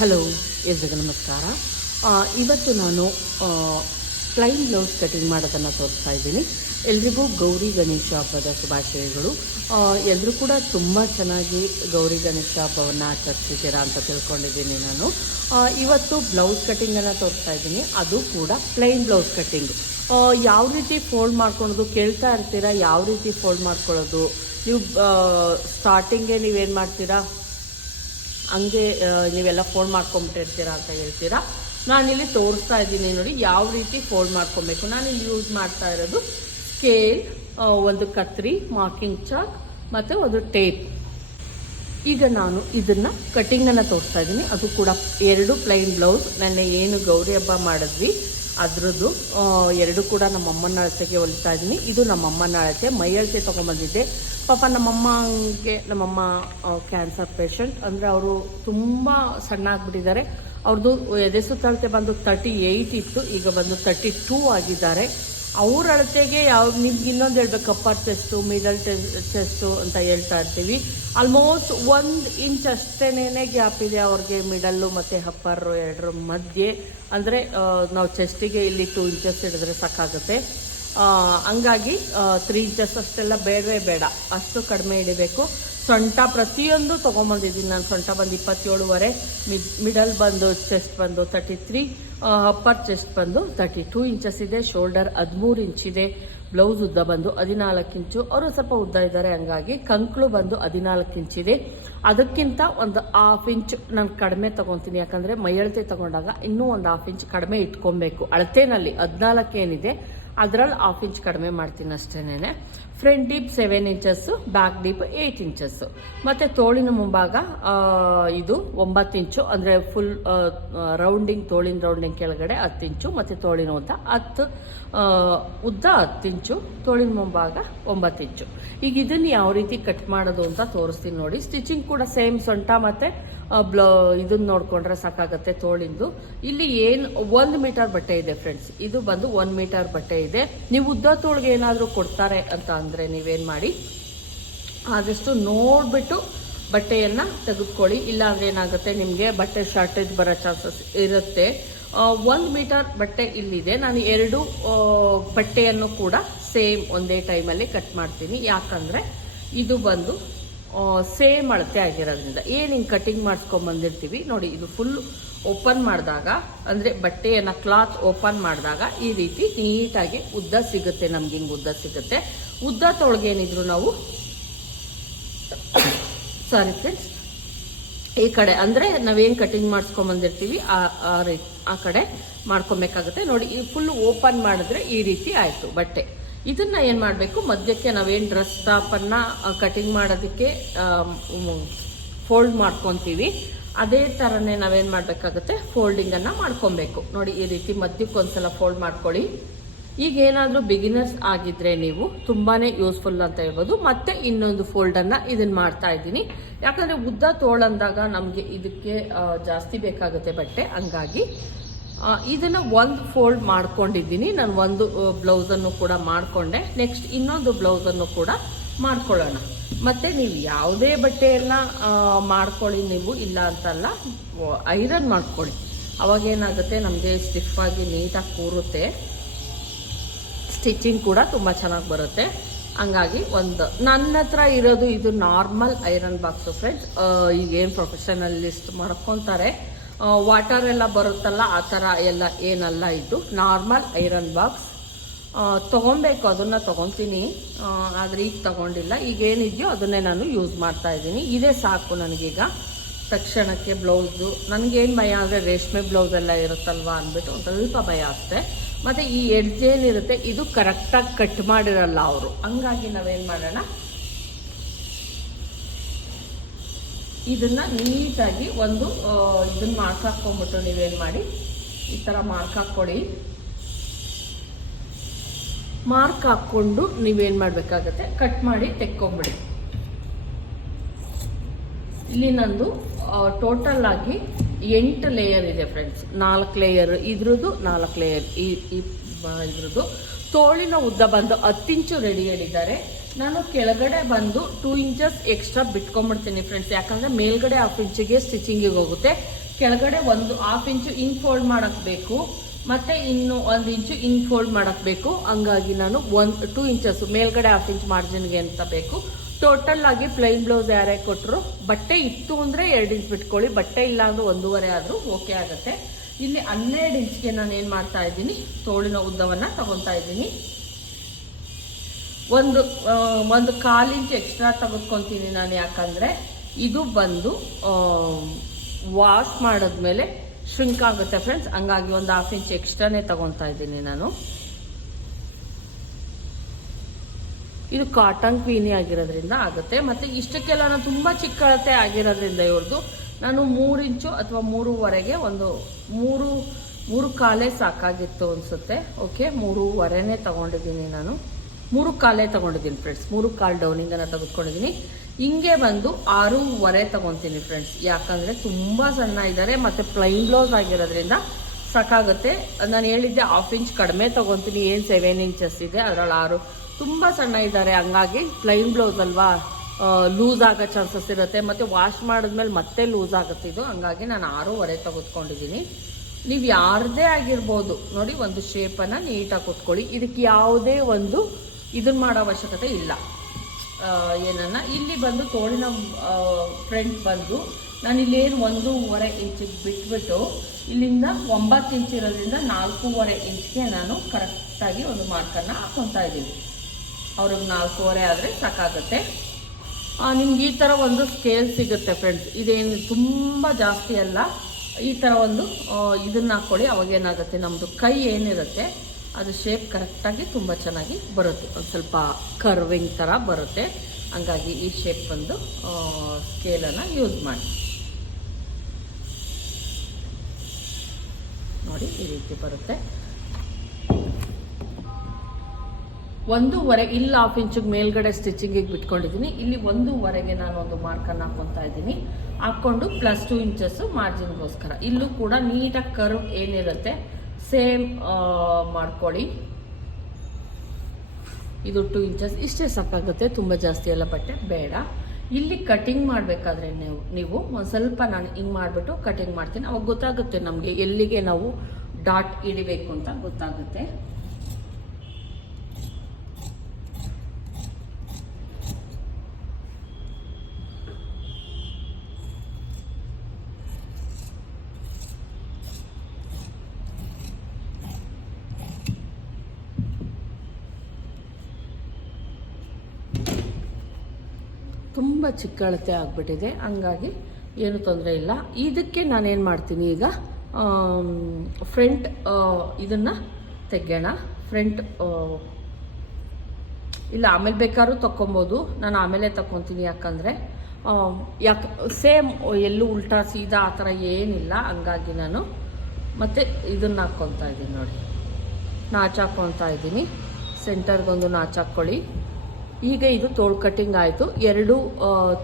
Hello, ಎಲ್ರಿಗೂ ನಮಸ್ಕಾರ. ಇವತ್ತು ನಾನು ಪ್ಲೈನ್ ಬ್ಲೌಸ್ ಕಟಿಂಗ್ ಮಾಡೋದನ್ನು ತೋರಿಸ್ತಾ ಇದ್ದೀನಿ. ಎಲ್ರಿಗೂ ಗೌರಿ ಗಣೇಶ ಹಬ್ಬದ ಶುಭಾಶಯಗಳು. ಎಲ್ಲರೂ ಕೂಡ ತುಂಬ ಚೆನ್ನಾಗಿ ಗೌರಿ ಗಣೇಶ ಹಬ್ಬವನ್ನು ಆಚರಿಸಿದ್ದೀರಾ ಅಂತ ತಿಳ್ಕೊಂಡಿದ್ದೀನಿ ನಾನು. ಇವತ್ತು ಬ್ಲೌಸ್ ಕಟಿಂಗನ್ನು ತೋರಿಸ್ತಾ ಇದ್ದೀನಿ. ಅದು ಕೂಡ ಪ್ಲೈನ್ ಬ್ಲೌಸ್ ಕಟಿಂಗ್ ಯಾವ ರೀತಿ ಫೋಲ್ಡ್ ಮಾಡ್ಕೊಳೋದು, ಕೇಳ್ತಾ ಇರ್ತೀರಾ? ಯಾವ ರೀತಿ ಫೋಲ್ಡ್ ಮಾಡ್ಕೊಳ್ಳೋದು ನೀವು ಸ್ಟಾರ್ಟಿಂಗೇ ನೀವೇನು ಮಾಡ್ತೀರಾ? ಹಂಗೆ ನೀವೆಲ್ಲ ಫೋಲ್ಡ್ ಮಾಡ್ಕೊಂಬಿಟ್ಟಿರ್ತೀರಾ ಅಂತ ಹೇಳ್ತೀರಾ? ನಾನಿಲ್ಲಿ ತೋರಿಸ್ತಾ ಇದ್ದೀನಿ ನೋಡಿ, ಯಾವ ರೀತಿ ಫೋಲ್ಡ್ ಮಾಡ್ಕೊಬೇಕು. ಇಲ್ಲಿ ಯೂಸ್ ಮಾಡ್ತಾ ಇರೋದು ಸ್ಕೇಲ್ ಒಂದು ಕತ್ರಿ ಮಾರ್ಕಿಂಗ್ ಚಾಕ್ ಮತ್ತು ಒಂದು ಟೇಪ್ ಈಗ ನಾನು ಇದನ್ನ ಕಟ್ಟಿಂಗನ್ನು ತೋರಿಸ್ತಾ ಇದ್ದೀನಿ. ಅದು ಕೂಡ ಎರಡು ಪ್ಲೈನ್ ಬ್ಲೌಸ್ ನೆನ್ನೆ ಏನು ಗೌರಿ ಹಬ್ಬ ಮಾಡಿದ್ವಿ ಅದ್ರದ್ದು ಎರಡು ಕೂಡ ನಮ್ಮ ಅಮ್ಮನ ಅಳತೆಗೆ ಹೊಲಿತಾ ಇದ್ದೀನಿ. ಇದು ನಮ್ಮ ಅಮ್ಮನ ಅಳತೆ. ಮೈ ಅಳತೆ ತೊಗೊಂಬಂದಿದ್ದೆ. ಪಾಪ ನಮ್ಮಮ್ಮಗೆ, ನಮ್ಮಮ್ಮ ಕ್ಯಾನ್ಸರ್ ಪೇಷಂಟ್ ಅಂದರೆ ಅವರು ತುಂಬ ಸಣ್ಣ ಆಗಿಬಿಟ್ಟಿದ್ದಾರೆ. ಅವ್ರದ್ದು ಎದೆ ಸುತ್ತಳತೆ ಬಂದು ತರ್ಟಿ ಏಯ್ಟ್ ಇತ್ತು. ಈಗ ಬಂದು ತರ್ಟಿ ಟೂ ಆಗಿದ್ದಾರೆ. ಅವ್ರ ಅಳತೆಗೆ ಯಾವ ನಿಮ್ಗೆ ಇನ್ನೊಂದು ಹೇಳ್ಬೇಕು, ಅಪ್ಪರ್ ಚೆಸ್ಟು ಮಿಡಲ್ ಚೆಸ್ಟು ಅಂತ ಹೇಳ್ತಾ ಇರ್ತೀವಿ. ಆಲ್ಮೋಸ್ಟ್ ಒಂದು ಇಂಚ್ ಅಷ್ಟೇನೇ ಗ್ಯಾಪ್ ಇದೆ ಅವ್ರಿಗೆ ಮಿಡಲ್ಲು ಮತ್ತು ಅಪ್ಪರ್ ಎರಡರ ಮಧ್ಯೆ. ಅಂದರೆ ನಾವು ಚೆಸ್ಟಿಗೆ ಇಲ್ಲಿ ಟೂ ಇಂಚಸ್ ಹಿಡಿದ್ರೆ ಸಾಕಾಗುತ್ತೆ. ಹಂಗಾಗಿ ತ್ರೀ ಇಂಚಸ್ ಅಷ್ಟೆಲ್ಲ ಬೇಡವೇ ಬೇಡ. ಅಷ್ಟು ಕಡಿಮೆ ಹಿಡಿಬೇಕು. ಸೊಂಟ, ಪ್ರತಿಯೊಂದು ತೊಗೊಂಬಂದಿದ್ದೀನಿ ನಾನು. ಸೊಂಟ ಬಂದು ಇಪ್ಪತ್ತೇಳುವರೆ ಮಿಡ್ ಮಿಡಲ್ ಬಂದು ಚೆಸ್ಟ್ ಬಂದು ತರ್ಟಿ ತ್ರೀ ಅಪ್ಪರ್ ಚೆಸ್ಟ್ ಬಂದು ತರ್ಟಿ ಟೂ ಇಂಚಸ್ ಇದೆ ಶೋಲ್ಡರ್ ಹದಿಮೂರು ಇಂಚ್ ಇದೆ ಬ್ಲೌಸ್ ಉದ್ದ ಬಂದು ಹದಿನಾಲ್ಕು ಇಂಚು ಅವರು ಸ್ವಲ್ಪ ಉದ್ದ ಇದ್ದಾರೆ, ಹಂಗಾಗಿ ಕಂಕ್ಳು ಬಂದು ಹದಿನಾಲ್ಕು ಇಂಚಿದೆ ಅದಕ್ಕಿಂತ ಒಂದು ಹಾಫ್ ಇಂಚ್ ನಾನು ಕಡಿಮೆ ತಗೊತೀನಿ, ಯಾಕಂದರೆ ಮೈಯಳತೆ ತಗೊಂಡಾಗ ಇನ್ನೂ ಒಂದು ಹಾಫ್ ಇಂಚ್ ಕಡಿಮೆ ಇಟ್ಕೊಬೇಕು. ಅಳತೆನಲ್ಲಿ ಹದಿನಾಲ್ಕು ಏನಿದೆ, ಅದರಲ್ಲಿ ಹಾಫ್ ಇಂಚ್ ಕಡಿಮೆ ಮಾಡ್ತೀನಿ ಅಷ್ಟೇನೆ front deep seven inches back deep eight inches ಮತ್ತು ತೋಳಿನ ಮುಂಭಾಗ ಇದು ಒಂಬತ್ತು ಇಂಚು, ಅಂದರೆ ಫುಲ್ ರೌಂಡಿಂಗ್ ತೋಳಿನ ರೌಂಡಿಂಗ್ ಕೆಳಗಡೆ ಹತ್ತು ಇಂಚು, ಮತ್ತು ತೋಳಿನ ಉದ್ದ ಹತ್ತು ಉದ್ದ ಹತ್ತು ಇಂಚು, ತೋಳಿನ ಮುಂಭಾಗ ಒಂಬತ್ತು ಇಂಚು. ಈಗ ಇದನ್ನು ಯಾವ ರೀತಿ ಕಟ್ ಮಾಡೋದು ಅಂತ ತೋರಿಸ್ತೀನಿ ನೋಡಿ. ಸ್ಟಿಚಿಂಗ್ ಕೂಡ ಸೇಮ್ ಸೊಂಟ ಮತ್ತು ಬ್ಲೌ ಇದನ್ನ ನೋಡ್ಕೊಂಡ್ರೆ ಸಾಕಾಗತ್ತೆ ತೋಳಿಂದು. ಇಲ್ಲಿ ಏನು ಒಂದು ಮೀಟರ್ ಬಟ್ಟೆ ಇದೆ ಫ್ರೆಂಡ್ಸ್ ಇದು ಬಂದು ಒನ್ ಮೀಟರ್ ಬಟ್ಟೆ ಇದೆ. ನೀವು ಉದ್ದ ತೋಳ್ಗೆ ಏನಾದರೂ ಕೊಡ್ತಾರೆ ಅಂತ ಅಂದರೆ ನೀವೇನು ಮಾಡಿ ಆದಷ್ಟು ನೋಡಿಬಿಟ್ಟು ಬಟ್ಟೆಯನ್ನು ತೆಗೆದುಕೊಳ್ಳಿ. ಇಲ್ಲಾಂದ್ರೆ ಏನಾಗುತ್ತೆ, ನಿಮಗೆ ಬಟ್ಟೆ ಶಾರ್ಟೇಜ್ ಬರೋ ಚಾನ್ಸಸ್ ಇರುತ್ತೆ. ಒಂದು ಮೀಟರ್ ಬಟ್ಟೆ ಇಲ್ಲಿದೆ. ನಾನು ಎರಡು ಬಟ್ಟೆಯನ್ನು ಕೂಡ ಸೇಮ್ ಒಂದೇ ಟೈಮಲ್ಲಿ ಕಟ್ ಮಾಡ್ತೀನಿ. ಯಾಕಂದರೆ ಇದು ಬಂದು ಸೇಮ್ ಅಳತೆ ಆಗಿರೋದ್ರಿಂದ. ಏನು ಹಿಂಗೆ ಮಾಡಿಸ್ಕೊಂಬಂದಿರ್ತೀವಿ ನೋಡಿ, ಇದು ಫುಲ್ ಓಪನ್ ಮಾಡಿದಾಗ, ಅಂದರೆ ಬಟ್ಟೆಯನ್ನು ಕ್ಲಾತ್ ಓಪನ್ ಮಾಡಿದಾಗ ಈ ರೀತಿ ನೀಟಾಗಿ ಉದ್ದ ಸಿಗುತ್ತೆ, ನಮ್ಗೆ ಹಿಂಗೆ ಉದ್ದ ಸಿಗುತ್ತೆ. ಉದ್ದ ತೊಳಗೇನಿದ್ರು ನಾವು ಸಾರಿ ಫ್ರೆಂಡ್ಸ್ ಈ ಕಡೆ, ಅಂದರೆ ನಾವೇನು ಕಟ್ಟಿಂಗ್ ಮಾಡಿಸ್ಕೊಂಬಂದಿರ್ತೀವಿ ಆ ಆ ಕಡೆ ಮಾಡ್ಕೊಬೇಕಾಗುತ್ತೆ. ನೋಡಿ, ಈ ಫುಲ್ ಓಪನ್ ಮಾಡಿದ್ರೆ ಈ ರೀತಿ ಆಯಿತು ಬಟ್ಟೆ. ಇದನ್ನ ಏನು ಮಾಡಬೇಕು? ಮಧ್ಯಕ್ಕೆ ನಾವೇನು ಡ್ರೆಸ್ ಟಾಪನ್ನು ಕಟಿಂಗ್ ಮಾಡೋದಕ್ಕೆ ಫೋಲ್ಡ್ ಮಾಡ್ಕೊತೀವಿ. ಅದೇ ಥರನೇ ನಾವೇನು ಮಾಡಬೇಕಾಗುತ್ತೆ? ಫೋಲ್ಡಿಂಗನ್ನು ಮಾಡ್ಕೊಬೇಕು. ನೋಡಿ, ಈ ರೀತಿ ಮಧ್ಯಕ್ಕೆ ಒಂದ್ಸಲ ಫೋಲ್ಡ್ ಮಾಡ್ಕೊಳ್ಳಿ. ಈಗ ಏನಾದರೂ ಬಿಗಿನರ್ಸ್ ಆಗಿದ್ರೆ ನೀವು ತುಂಬಾನೇ ಯೂಸ್ಫುಲ್ ಅಂತ ಹೇಳ್ಬೋದು. ಮತ್ತೆ ಇನ್ನೊಂದು ಫೋಲ್ಡನ್ನು ಇದನ್ನ ಮಾಡ್ತಾ ಇದ್ದೀನಿ. ಯಾಕಂದ್ರೆ ಉದ್ದ ತೋಳಂದಾಗ ನಮಗೆ ಇದಕ್ಕೆ ಜಾಸ್ತಿ ಬೇಕಾಗುತ್ತೆ ಬಟ್ಟೆ. ಹಂಗಾಗಿ ಇದನ್ನ ಒಂದು ಫೋಲ್ಡ್ ಮಾಡ್ಕೊಂಡಿದ್ದೀನಿ. ನಾನು ಒಂದು ಬ್ಲೌಸನ್ನು ಕೂಡ ಮಾಡಿಕೊಂಡೆ. ನೆಕ್ಸ್ಟ್ ಇನ್ನೊಂದು ಬ್ಲೌಸನ್ನು ಕೂಡ ಮಾಡ್ಕೊಳ್ಳೋಣ. ಮತ್ತೆ ನೀವು ಯಾವುದೇ ಬಟ್ಟೆಯನ್ನ ಮಾಡ್ಕೊಳ್ಳಿ ನೀವು, ಇಲ್ಲ ಅಂತಲ್ಲ ಐರನ್ ಮಾಡ್ಕೊಳ್ಳಿ. ಅವಾಗ ಏನಾಗುತ್ತೆ, ನಮಗೆ ಸ್ಟಿಫ್ ಆಗಿ ನೀಟಾಗಿ ಕೂರುತ್ತೆ. ಸ್ಟಿಚಿಂಗ್ ಕೂಡ ತುಂಬ ಚೆನ್ನಾಗಿ ಬರುತ್ತೆ. ಹಂಗಾಗಿ ಒಂದು, ನನ್ನ ಹತ್ರ ಇರೋದು ಇದು ನಾರ್ಮಲ್ ಐರನ್ ಬಾಕ್ಸು ಫ್ರೆಂಡ್ಸ್ ಈಗೇನು ಪ್ರೊಫೆಷನಲಿಸ್ಟ್ ಮಾಡ್ಕೊತಾರೆ. ವಾಟರ್ ಎಲ್ಲ ಬರುತ್ತಲ್ಲ, ಆ ಥರ ಎಲ್ಲ ಏನಲ್ಲ ಇದು ನಾರ್ಮಲ್ ಐರನ್ ಬಾಕ್ಸ್ ತೊಗೊಬೇಕು ಅದನ್ನು ತೊಗೊತೀನಿ ಆದರೆ ಈಗ ತೊಗೊಂಡಿಲ್ಲ. ಈಗ ಏನಿದೆಯೋ ಅದನ್ನೇ ನಾನು ಯೂಸ್ ಮಾಡ್ತಾ ಇದ್ದೀನಿ. ಇದೇ ಸಾಕು ನನಗೀಗ. ತಕ್ಷಣಕ್ಕೆ ಬ್ಲೌಸು ನನಗೇನು ಭಯ ಅಂದರೆ ರೇಷ್ಮೆ ಬ್ಲೌಸ್ ಎಲ್ಲ ಇರುತ್ತಲ್ವಾ ಅಂದ್ಬಿಟ್ಟು ಒಂದು ಸ್ವಲ್ಪ ಭಯ ಅಷ್ಟೆ. ಮತ್ತು ಈ ಎಡ್ಜ್ ಏನಿರುತ್ತೆ, ಇದು ಕರೆಕ್ಟಾಗಿ ಕಟ್ ಮಾಡಿರಲ್ಲ ಅವರು. ಹಂಗಾಗಿ ನಾವೇನು ಮಾಡೋಣ ಇದನ್ನ ನೀಟಾಗಿ ಒಂದು ಇದನ್ನ ಮಾರ್ಕ್ ಹಾಕ್ಕೊಂಬಿಟ್ಟು ನೀವೇನು ಮಾಡಿ, ಈ ಥರ ಮಾರ್ಕ್ ಹಾಕ್ಕೊಡಿ. ಮಾರ್ಕ್ ಹಾಕ್ಕೊಂಡು ನೀವೇನು ಮಾಡಬೇಕಾಗತ್ತೆ ಕಟ್ ಮಾಡಿ ತೆಕ್ಕೊಂಬಿಡಿ. ಇಲ್ಲಿ ನಂದು ಟೋಟಲ್ ಆಗಿ ಎಂಟು ಲೇಯರ್ ಇದೆ ಫ್ರೆಂಡ್ಸ್ ನಾಲ್ಕು ಲೇಯರ್ ಇದ್ರದ್ದು, ನಾಲ್ಕು ಲೇಯರ್ ಈ ಇದ್ರದ್ದು. ತೋಳಿನ ಉದ್ದ ಬಂದು ಹತ್ತಿಂಚು ರೆಡಿ ಹೇಳಿದ್ದಾರೆ. ನಾನು ಕೆಳಗಡೆ ಬಂದು ಟೂ ಇಂಚಸ್ ಎಕ್ಸ್ಟ್ರಾ ಬಿಟ್ಕೊಂಡ್ಬಿಡ್ತೀನಿ ಫ್ರೆಂಡ್ಸ್ ಯಾಕಂದ್ರೆ ಮೇಲ್ಗಡೆ ಹಾಫ್ ಇಂಚಿಗೆ ಸ್ಟಿಚಿಂಗಿಗೆ ಹೋಗುತ್ತೆ. ಕೆಳಗಡೆ ಒಂದು ಹಾಫ್ ಇಂಚು ಇನ್ ಫೋಲ್ಡ್ ಮಾಡಕ್ ಬೇಕು. ಮತ್ತೆ ಇನ್ನು ಒಂದು ಇಂಚು ಇನ್ ಫೋಲ್ಡ್ ಮಾಡಕ್ ಬೇಕು. ಹಂಗಾಗಿ ನಾನು ಒಂದು ಟೂ ಇಂಚಸ್ ಮೇಲ್ಗಡೆ ಹಾಫ್ ಇಂಚ್ ಮಾರ್ಜಿನ್ಗೆ ಅಂತ ಬೇಕು. ಟೋಟಲ್ ಆಗಿ ಪ್ಲೈನ್ ಬ್ಲೌಸ್ ಯಾರೇ ಕೊಟ್ಟರು ಬಟ್ಟೆ ಇತ್ತು ಅಂದರೆ ಎರಡು ಇಂಚ್ ಬಿಟ್ಕೊಳ್ಳಿ. ಬಟ್ಟೆ ಇಲ್ಲ ಅಂದ್ರೆ ಒಂದೂವರೆ ಆದರೂ ಓಕೆ ಆಗುತ್ತೆ. ಇಲ್ಲಿ ಹನ್ನೆರಡು ಇಂಚ್ಗೆ ನಾನು ಏನು ಮಾಡ್ತಾ ಇದ್ದೀನಿ? ತೋಳಿನ ಉದ್ದವನ್ನು ತಗೊತಾ ಇದ್ದೀನಿ. ಒಂದು ಒಂದು ಕಾಲು ಎಕ್ಸ್ಟ್ರಾ ತೆಗೆದುಕೊತೀನಿ ನಾನು ಯಾಕಂದರೆ ಇದು ಬಂದು ವಾಶ್ ಮಾಡಿದ್ಮೇಲೆ ಶ್ರಿಂಕ್ ಆಗುತ್ತೆ ಫ್ರೆಂಡ್ಸ್ ಹಂಗಾಗಿ ಒಂದು ಹಾಫ್ ಇಂಚ್ ಎಕ್ಸ್ಟ್ರಾನೇ ತಗೊತಾ ಇದ್ದೀನಿ ನಾನು. ಇದು ಕಾಟನ್ ಕ್ವೀನಿ ಆಗಿರೋದ್ರಿಂದ ಆಗುತ್ತೆ. ಮತ್ತೆ ಇಷ್ಟಕ್ಕೆಲ್ಲ ನಾನು ತುಂಬ ಚಿಕ್ಕ ಆಗಿರೋದ್ರಿಂದ ಇವ್ರದ್ದು ನಾನು ಮೂರು ಇಂಚು ಅಥವಾ ಮೂರುವರೆಗೆ ಒಂದು ಮೂರು ಮೂರು ಕಾಲೇ ಸಾಕಾಗಿತ್ತು ಅನಿಸುತ್ತೆ. ಓಕೆ ಮೂರುವರೆನೇ ತಗೊಂಡಿದ್ದೀನಿ ನಾನು. ಮೂರು ಕಾಲೇ ತಗೊಂಡಿದ್ದೀನಿ ಫ್ರೆಂಡ್ಸ್ ಮೂರು ಕಾಲು ಡೌನಿಂದ ನಾನು ತೆಗೆದುಕೊಂಡಿದ್ದೀನಿ. ಹಿಂಗೆ ಬಂದು ಆರೂವರೆ ತಗೊತೀನಿ ಫ್ರೆಂಡ್ಸ್ ಯಾಕಂದರೆ ತುಂಬ ಸಣ್ಣ ಇದ್ದಾರೆ ಮತ್ತು ಪ್ಲೈನ್ ಬ್ಲೌಸ್ ಆಗಿರೋದ್ರಿಂದ ಸಾಕಾಗುತ್ತೆ. ನಾನು ಹೇಳಿದ್ದೆ ಹಾಫ್ ಇಂಚ್ ಕಡಿಮೆ ತಗೊತೀನಿ. ಏನು ಸೆವೆನ್ ಇಂಚಸ್ ಇದೆ. ಅದರಲ್ಲಿ ಆರು ತುಂಬ ಸಣ್ಣ ಇದ್ದಾರೆ. ಹಂಗಾಗಿ ಪ್ಲೈನ್ ಬ್ಲೌಸ್ ಅಲ್ವಾ ಲೂಸ್ ಆಗೋ ಚಾನ್ಸಸ್ ಇರುತ್ತೆ. ಮತ್ತು ವಾಶ್ ಮಾಡಿದ್ಮೇಲೆ ಮತ್ತೆ ಲೂಸ್ ಆಗುತ್ತೆ ಇದು. ಹಂಗಾಗಿ ನಾನು ಆರೂವರೆ ತೆಗೆದುಕೊಂಡಿದ್ದೀನಿ. ನೀವು ಯಾರದೇ ಆಗಿರ್ಬೋದು, ನೋಡಿ, ಒಂದು ಶೇಪನ್ನು ನೀಟಾಗಿ ಕೊಟ್ಕೊಳ್ಳಿ ಇದಕ್ಕೆ ಯಾವುದೇ ಒಂದು ಇದನ್ನ ಮಾಡೋ ಅವಶ್ಯಕತೆ ಇಲ್ಲ. ಏನನ್ನ? ಇಲ್ಲಿ ಬಂದು ತೋಳಿನ ಫ್ರಂಟ್ ಬಂದು ನಾನು ಇಲ್ಲೇನು ಒಂದೂವರೆ ಇಂಚಿಗೆ ಬಿಟ್ಬಿಟ್ಟು ಇಲ್ಲಿಂದ ಒಂಬತ್ತು ಇಂಚ್ ಇರೋದ್ರಿಂದ ನಾಲ್ಕೂವರೆ ಇಂಚ್ಗೆ ನಾನು ಕರೆಕ್ಟಾಗಿ ಒಂದು ಮಾರ್ಕನ್ನು ಹಾಕ್ಕೊತಾ ಇದ್ದೀನಿ. ಅವ್ರಿಗೆ ನಾಲ್ಕೂವರೆ ಆದರೆ ಸಾಕಾಗುತ್ತೆ. ನಿಮ್ಗೆ ಈ ಥರ ಒಂದು ಸ್ಕೇಲ್ ಸಿಗುತ್ತೆ ಫ್ರೆಂಡ್ಸ್ ಇದೇನು ತುಂಬ ಜಾಸ್ತಿ ಅಲ್ಲ. ಈ ಥರ ಒಂದು ಇದನ್ನ ಹಾಕ್ಕೊಳ್ಳಿ ಅವಾಗ ಏನಾಗುತ್ತೆ ನಮ್ಮದು ಕೈ ಏನಿರುತ್ತೆ? ಅದು ಶೇಪ್ ಕರೆಕ್ಟಾಗಿ ತುಂಬ ಚೆನ್ನಾಗಿ ಬರುತ್ತೆ. ಒಂದು ಸ್ವಲ್ಪ ಕರ್ವಿಂಗ್ ಥರ ಬರುತ್ತೆ. ಹಂಗಾಗಿ ಈ ಶೇಪ್ ಒಂದು ಸ್ಕೇಲನ್ನು ಯೂಸ್ ಮಾಡಿ. ನೋಡಿ ಈ ರೀತಿ ಬರುತ್ತೆ. ಒಂದೂವರೆ, ಇಲ್ಲಿ ಹಾಫ್ ಇಂಚಿಗೆ ಮೇಲ್ಗಡೆ ಸ್ಟಿಚಿಂಗಿಗೆ ಬಿಟ್ಕೊಂಡಿದ್ದೀನಿ ಇಲ್ಲಿ ಒಂದೂವರೆಗೆ ನಾನು ಒಂದು ಮಾರ್ಕನ್ನು ಹಾಕೊತಾ ಇದ್ದೀನಿ. ಹಾಕ್ಕೊಂಡು ಪ್ಲಸ್ ಟೂ ಇಂಚಸ್ಸು ಮಾರ್ಜಿನ್ಗೋಸ್ಕರ ಇಲ್ಲೂ ಕೂಡ ನೀಟಾಗಿ ಕರ್ವ್ ಏನಿರುತ್ತೆ ಸೇಮ್ ಮಾಡ್ಕೊಳ್ಳಿ. ಇದು ಟು ಇಂಚಸ್ ಇಷ್ಟೇ ಸಾಕಾಗುತ್ತೆ, ತುಂಬ ಜಾಸ್ತಿ ಎಲ್ಲ ಬಟ್ಟೆ, ಬೇಡ. ಇಲ್ಲಿ ಕಟಿಂಗ್ ಮಾಡಬೇಕಾದ್ರೆ ನೀವು ನೀವು ಒಂದು ಸ್ವಲ್ಪ ನಾನು ಹಿಂಗೆ ಮಾಡಿಬಿಟ್ಟು ಕಟಿಂಗ್ ಮಾಡ್ತೀನಿ. ಅವಾಗ ಗೊತ್ತಾಗುತ್ತೆ ನಮಗೆ ಎಲ್ಲಿಗೆ ನಾವು ಡಾಟ್ ಹಿಡಿಬೇಕು ಅಂತ ಗೊತ್ತಾಗುತ್ತೆ ತುಂಬ ಚಿಕ್ಕ ಅಳತೆ ಆಗಿಬಿಟ್ಟಿದೆ. ಹಂಗಾಗಿ ಏನು ತೊಂದರೆ ಇಲ್ಲ. ಇದಕ್ಕೆ ನಾನೇನು ಮಾಡ್ತೀನಿ ಈಗ ಫ್ರಂಟ್ ಇದನ್ನು ತೆಗೆಯೋಣ. ಫ್ರಂಟ್ ಇಲ್ಲ, ಆಮೇಲೆ ಬೇಕಾದ್ರೂ ತಗೊಬೋದು ನಾನು ಆಮೇಲೆ ತಗೊತೀನಿ ಯಾಕಂದರೆ ಯಾಕೆ ಸೇಮ್ ಎಲ್ಲೂ ಉಲ್ಟಾ ಸೀದಾ ಆ ಥರ ಏನಿಲ್ಲ. ಹಂಗಾಗಿ ನಾನು ಮತ್ತು ಇದನ್ನು ಹಾಕ್ಕೊತಾ ಇದ್ದೀನಿ ನೋಡಿ. ನಾಚ್ ಹಾಕ್ಕೊತಾ ಇದ್ದೀನಿ. ಸೆಂಟರ್ಗೊಂದು ನಾಚ್ ಹಾಕ್ಕೊಳ್ಳಿ. ಈಗ ಇದು ತೋಳು ಕಟ್ಟಿಂಗ್ ಆಯಿತು. ಎರಡು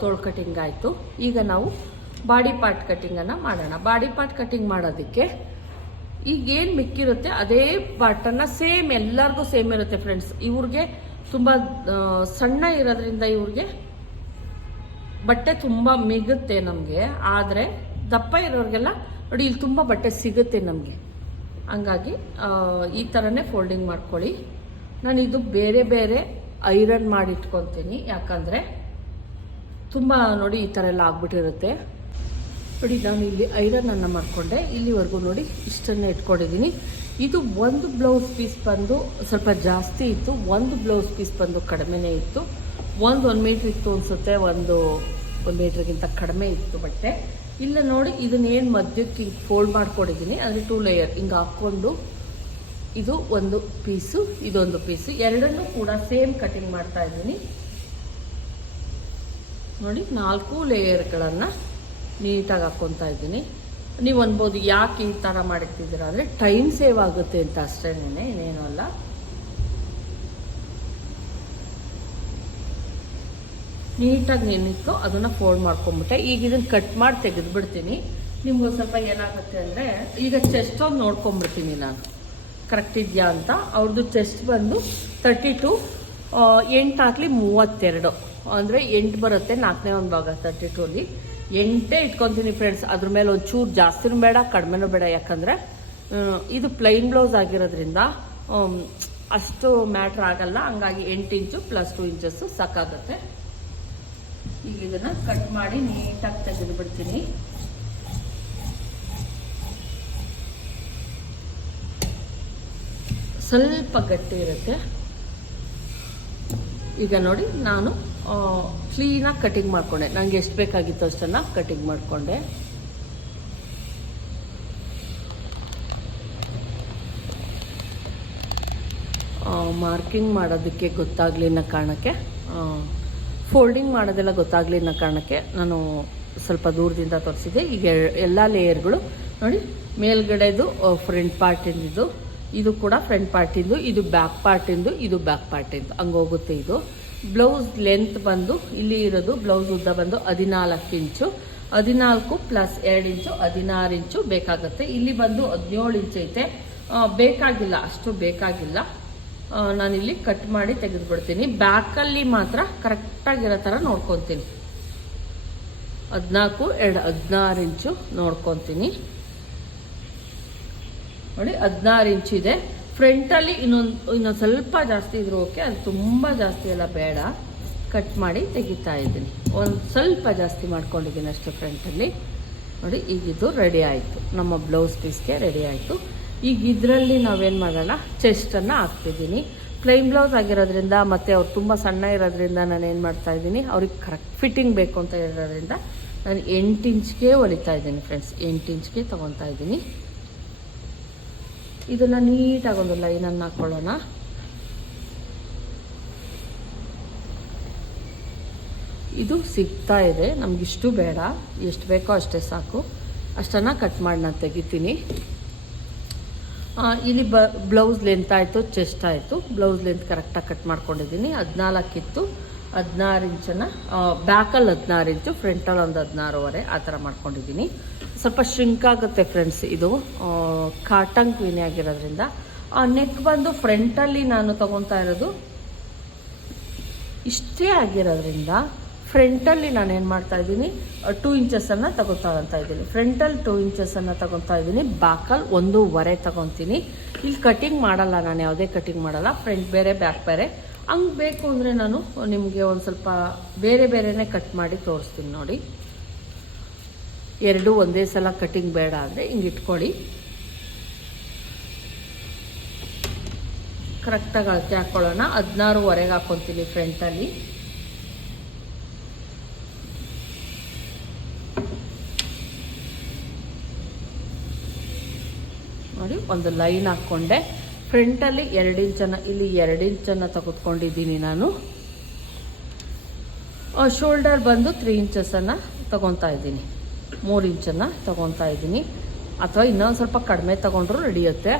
ತೋಳು ಕಟ್ಟಿಂಗ್ ಆಯಿತು. ಈಗ ನಾವು ಬಾಡಿ ಪಾರ್ಟ್ ಕಟಿಂಗನ್ನು ಮಾಡೋಣ. ಬಾಡಿ ಪಾರ್ಟ್ ಕಟಿಂಗ್ ಮಾಡೋದಕ್ಕೆ ಈಗೇನು ಮಿಕ್ಕಿರುತ್ತೆ ಅದೇ ಪಾರ್ಟನ್ನು ಸೇಮ್ ಎಲ್ಲರಿಗೂ ಸೇಮ್ ಇರುತ್ತೆ ಫ್ರೆಂಡ್ಸ್ ಇವ್ರಿಗೆ ತುಂಬ ಸಣ್ಣ ಇರೋದ್ರಿಂದ ಇವ್ರಿಗೆ ಬಟ್ಟೆ ತುಂಬ ಮಿಗುತ್ತೆ ನಮಗೆ. ಆದರೆ ದಪ್ಪ ಇರೋರಿಗೆಲ್ಲ ನೋಡಿ ಇಲ್ಲಿ ತುಂಬ ಬಟ್ಟೆ ಸಿಗುತ್ತೆ ನಮಗೆ. ಹಂಗಾಗಿ ಈ ಥರನೇ ಫೋಲ್ಡಿಂಗ್ ಮಾಡ್ಕೊಳ್ಳಿ. ನಾನು ಇದು ಬೇರೆ ಬೇರೆ ಐರನ್ ಮಾಡಿ ಇಟ್ಕೊತೀನಿ. ಯಾಕಂದರೆ ತುಂಬ ನೋಡಿ ಈ ಥರ ಎಲ್ಲ ಆಗ್ಬಿಟ್ಟಿರುತ್ತೆ. ನೋಡಿ, ನಾನು ಇಲ್ಲಿ ಐರನನ್ನು ಮಾಡಿಕೊಂಡೆ. ಇಲ್ಲಿವರೆಗೂ ನೋಡಿ ಇಷ್ಟನ್ನೇ ಇಟ್ಕೊಂಡಿದ್ದೀನಿ. ಇದು ಒಂದು ಬ್ಲೌಸ್ ಪೀಸ್ ಬಂದು ಸ್ವಲ್ಪ ಜಾಸ್ತಿ ಇತ್ತು. ಒಂದು ಬ್ಲೌಸ್ ಪೀಸ್ ಬಂದು ಕಡಿಮೆನೇ ಇತ್ತು. ಒಂದು ಒಂದು ಮೀಟ್ರ್ ಇತ್ತು ಅನಿಸುತ್ತೆ. ಒಂದು ಒಂದು ಮೀಟ್ರಿಗಿಂತ ಕಡಿಮೆ ಇತ್ತು ಬಟ್ಟೆ. ಇಲ್ಲ ನೋಡಿ, ಇದನ್ನೇನು ಮಧ್ಯಕ್ಕೆ ಫೋಲ್ಡ್ ಮಾಡ್ಕೊಂಡಿದ್ದೀನಿ. ಅಂದರೆ ಟೂ ಲೇಯರ್ ಹಿಂಗೆ ಹಾಕ್ಕೊಂಡು ಇದು ಒಂದು ಪೀಸು, ಇದೊಂದು ಪೀಸು. ಎರಡನ್ನು ಕೂಡ ಸೇಮ್ ಕಟಿಂಗ್ ಮಾಡ್ತಾ ಇದ್ದೀನಿ. ನೋಡಿ, ನಾಲ್ಕು ಲೇಯರ್ಗಳನ್ನು ನೀಟಾಗಿ ಹಾಕ್ಕೊತಾ ಇದ್ದೀನಿ. ನೀವು ಅನ್ಬೋದು ಯಾಕೆ ಈ ಥರ ಮಾಡಿರ್ತಿದ್ದೀರ ಅಂದರೆ ಟೈಮ್ ಸೇವ್ ಆಗುತ್ತೆ ಅಂತ ಅಷ್ಟೇನೆ ಇನ್ನೇನು ಅಲ್ಲ. ನೀಟಾಗಿ ನೆನಿತ್ತು ಅದನ್ನು ಫೋಲ್ಡ್ ಮಾಡ್ಕೊಂಬಿಟ್ಟೆ. ಈಗ ಇದನ್ನು ಕಟ್ ಮಾಡಿ ತೆಗೆದುಬಿಡ್ತೀನಿ. ನಿಮ್ಗೆ ಸ್ವಲ್ಪ ಏನಾಗುತ್ತೆ ಅಂದರೆ ಈಗ ಚೆಸ್ಟ್ ಒಂದು ನೋಡ್ಕೊಂಬಿಡ್ತೀನಿ ನಾನು. ಕರೆಕ್ಟ್ ಇದೆಯಾ ಅಂತ. ಅವ್ರದ್ದು ಚೆಸ್ಟ್ ಬಂದು ತರ್ಟಿ ಟು ಎಂಟು ಹಾಕ್ಲಿ ಮೂವತ್ತೆರಡು. ಅಂದರೆ ಎಂಟು ಬರುತ್ತೆ, ನಾಲ್ಕನೇ ಒಂದು ಭಾಗ ತರ್ಟಿ ಟೂಲಿ ಎಂಟೇ ಇಟ್ಕೊತೀನಿ ಫ್ರೆಂಡ್ಸ್ ಅದ್ರ ಮೇಲೆ ಒಂಚೂರು ಜಾಸ್ತಿನೂ ಬೇಡ, ಕಡಿಮೆನೂ ಬೇಡ. ಯಾಕಂದರೆ ಇದು ಪ್ಲೈನ್ ಬ್ಲೌಸ್ ಆಗಿರೋದ್ರಿಂದ ಅಷ್ಟು ಮ್ಯಾಟ್ರ್ ಆಗಲ್ಲ. ಹಂಗಾಗಿ ಎಂಟು ಇಂಚು ಪ್ಲಸ್ ಟೂ ಇಂಚಸ್ಸು ಸಾಕಾಗುತ್ತೆ. ಈಗ ಇದನ್ನು ಕಟ್ ಮಾಡಿ ನೀಟಾಗಿ ತೆಗೆದು ಸ್ವಲ್ಪ ಗಟ್ಟಿ ಇರುತ್ತೆ. ಈಗ ನೋಡಿ, ನಾನು ಕ್ಲೀನಾಗಿ ಕಟಿಂಗ್ ಮಾಡಿಕೊಂಡೆ. ನನಗೆ ಎಷ್ಟು ಬೇಕಾಗಿತ್ತು ಅಷ್ಟನ್ನು ಕಟಿಂಗ್ ಮಾಡಿಕೊಂಡೆ. ಮಾರ್ಕಿಂಗ್ ಮಾಡೋದಕ್ಕೆ ಗೊತ್ತಾಗಲಿ ಅನ್ನೋ ಕಾರಣಕ್ಕೆ ಫೋಲ್ಡಿಂಗ್ ಮಾಡೋದೆಲ್ಲ ಗೊತ್ತಾಗಲಿ ಕಾರಣಕ್ಕೆ ನಾನು ಸ್ವಲ್ಪ ದೂರದಿಂದ ತೋರಿಸಿದೆ ಈಗ ಎಲ್ಲ ಲೇಯರ್ಗಳು ನೋಡಿ, ಮೇಲ್ಗಡೆದು ಫ್ರಂಟ್ ಪಾರ್ಟಿಂದು ಇದು ಕೂಡ ಫ್ರಂಟ್ ಪಾರ್ಟಿಂದು, ಇದು ಬ್ಯಾಕ್ ಪಾರ್ಟಿಂದು, ಇದು ಬ್ಯಾಕ್ ಪಾರ್ಟಿಂದು. ಹಂಗೋಗುತ್ತೆ ಇದು. ಬ್ಲೌಸ್ ಲೆಂತ್ ಬಂದು, ಇಲ್ಲಿ ಇರೋದು ಬ್ಲೌಸ್ ಉದ್ದ ಬಂದು ಹದಿನಾಲ್ಕು ಇಂಚು. ಹದಿನಾಲ್ಕು ಪ್ಲಸ್ ಎರಡು ಇಂಚು, ಹದಿನಾರು ಇಂಚು ಬೇಕಾಗುತ್ತೆ. ಇಲ್ಲಿ ಬಂದು ಹದಿನೇಳು ಇಂಚು ಐತೆ. ಬೇಕಾಗಿಲ್ಲ, ಅಷ್ಟು ಬೇಕಾಗಿಲ್ಲ. ನಾನಿಲ್ಲಿ ಕಟ್ ಮಾಡಿ ತೆಗೆದುಬಿಡ್ತೀನಿ. ಬ್ಯಾಕಲ್ಲಿ ಮಾತ್ರ ಕರೆಕ್ಟಾಗಿರೋ ಥರ ನೋಡ್ಕೊತೀನಿ. ಹದಿನಾಲ್ಕು, ಎರಡು, ಹದಿನಾರು ಇಂಚು ನೋಡ್ಕೊತೀನಿ. ನೋಡಿ, ಹದಿನಾರು ಇಂಚ್ ಇದೆ. ಫ್ರಂಟಲ್ಲಿ ಇನ್ನೊಂದು ಇನ್ನೊಂದು ಸ್ವಲ್ಪ ಜಾಸ್ತಿ ಇದ್ರೂ ಓಕೆ ಅದು ತುಂಬ ಜಾಸ್ತಿ ಎಲ್ಲ ಬೇಡ. ಕಟ್ ಮಾಡಿ ತೆಗಿತಾ ಇದ್ದೀನಿ. ಒಂದು ಸ್ವಲ್ಪ ಜಾಸ್ತಿ ಮಾಡ್ಕೊಂಡಿದ್ದೀನಿ ಅಷ್ಟೇ ಫ್ರಂಟಲ್ಲಿ ನೋಡಿ ಈಗ ಇದು ರೆಡಿ ಆಯಿತು. ನಮ್ಮ ಬ್ಲೌಸ್ ಪೀಸ್ಗೆ ರೆಡಿ ಆಯಿತು. ಈಗ ಇದರಲ್ಲಿ ನಾವೇನು ಮಾಡೋಣ? ಚೆಸ್ಟನ್ನು ಹಾಕ್ತಿದ್ದೀನಿ. ಪ್ಲೈನ್ ಬ್ಲೌಸ್ ಆಗಿರೋದ್ರಿಂದ ಮತ್ತು ಅವ್ರು ತುಂಬ ಸಣ್ಣ ಇರೋದ್ರಿಂದ ನಾನು ಏನು ಮಾಡ್ತಾ ಇದ್ದೀನಿ? ಅವ್ರಿಗೆ ಕರೆಕ್ಟ್ ಫಿಟ್ಟಿಂಗ್ ಬೇಕು ಅಂತ ಇರೋದ್ರಿಂದ ನಾನು ಎಂಟು ಇಂಚ್ಗೆ ಹೊಲಿತಾ ಇದ್ದೀನಿ ಫ್ರೆಂಡ್ಸ್ ಎಂಟು ಇಂಚ್ಗೆ ತೊಗೊತಾ ಇದ್ದೀನಿ. ಇದನ್ನ ನೀಟಾಗಿ ಒಂದು ಲೈನನ್ನು ಹಾಕೊಳ್ಳೋಣ. ಇದು ಸಿಗ್ತಾ ಇದೆ ಇಷ್ಟು ಬೇಡ, ಎಷ್ಟು ಬೇಕೋ ಅಷ್ಟೇ ಸಾಕು. ಅಷ್ಟನ್ನು ಕಟ್ ಮಾಡಿ, ನಾನು ತೆಗಿತೀನಿ. ಇಲ್ಲಿ ಬ, ಬ್ಲೌಸ್ ಲೆಂತ್ ಆಯಿತು, ಚೆಸ್ಟ್ ಆಯಿತು. ಬ್ಲೌಸ್ ಲೆಂತ್ ಕರೆಕ್ಟಾಗಿ ಕಟ್ ಮಾಡ್ಕೊಂಡಿದ್ದೀನಿ. ಹದಿನಾಲ್ಕಿತ್ತು, ಹದಿನಾರು ಇಂಚನ್ನು ಬ್ಯಾಕಲ್ಲಿ ಹದಿನಾರು ಇಂಚು ಫ್ರಂಟಲ್ಲಿ ಒಂದು ಹದಿನಾರೂವರೆ, ಆ ಥರ ಮಾಡ್ಕೊಂಡಿದ್ದೀನಿ. ಸ್ವಲ್ಪ ಶ್ರಿಂಕ್ ಆಗುತ್ತೆ ಫ್ರೆಂಡ್ಸ್ ಇದು ಕಾಟನ್ ಕ್ವೀನಿ ಆಗಿರೋದ್ರಿಂದ. ನೆಕ್ ಬಂದು ಫ್ರಂಟಲ್ಲಿ ನಾನು ತಗೊತಾ ಇರೋದು ಇಷ್ಟೇ ಆಗಿರೋದ್ರಿಂದ ಫ್ರಂಟಲ್ಲಿ ನಾನು ಏನು ಮಾಡ್ತಾ ಇದ್ದೀನಿ ಟೂ ಇಂಚಸನ್ನು ತಗೊತಾ ಇದ್ದೀನಿ. ಫ್ರಂಟಲ್ಲಿ ಟೂ ಇಂಚಸನ್ನು ತಗೊತಾ ಇದ್ದೀನಿ ಬ್ಯಾಕಲ್ಲಿ ಒಂದೂವರೆ ತಗೊತೀನಿ ಇಲ್ಲಿ ಕಟಿಂಗ್ ಮಾಡಲ್ಲ ನಾನು, ಯಾವುದೇ ಕಟಿಂಗ್ ಮಾಡಲ್ಲ. ಫ್ರಂಟ್ ಬೇರೆ ಬ್ಯಾಕ್ ಬೇರೆ. ಹಂಗೆ ಬೇಕು ಅಂದರೆ ನಾನು ನಿಮಗೆ ಒಂದು ಸ್ವಲ್ಪ ಬೇರೆ ಬೇರೆನೇ ಕಟ್ ಮಾಡಿ ತೋರಿಸ್ತೀನಿ ನೋಡಿ. ಎರಡು ಒಂದೇ ಸಲ ಕಟ್ಟಿಂಗ್ ಬೇಡ ಅಂದರೆ ಹಿಂಗೆ ಇಟ್ಕೊಳ್ಳಿ. ಕರೆಕ್ಟಾಗಿ ಅಳತೆ ಹಾಕ್ಕೊಳ್ಳೋಣ ಹದಿನಾರುವರೆಗೆ ಹಾಕ್ಕೊತೀನಿ ಫ್ರಂಟಲ್ಲಿ ನೋಡಿ, ಒಂದು ಲೈನ್ ಹಾಕ್ಕೊಂಡೆ. ಫ್ರಂಟಲ್ಲಿ ಎರಡು ಇಂಚನ್ನು ಇಲ್ಲಿ ಎರಡು ಇಂಚನ್ನು ತೆಗೆದುಕೊಂಡಿದ್ದೀನಿ ನಾನು. ಶೋಲ್ಡರ್ ಬಂದು ತ್ರೀ ಇಂಚಸನ್ನು ತಗೊತಾ ಇದ್ದೀನಿ. ಮೂರು ಇಂಚನ್ನು ತಗೊತಾ ಇದ್ದೀನಿ. ಅಥವಾ ಇನ್ನೊಂದು ಸ್ವಲ್ಪ ಕಡಿಮೆ ತಗೊಂಡ್ರು ನಡೆಯುತ್ತೆ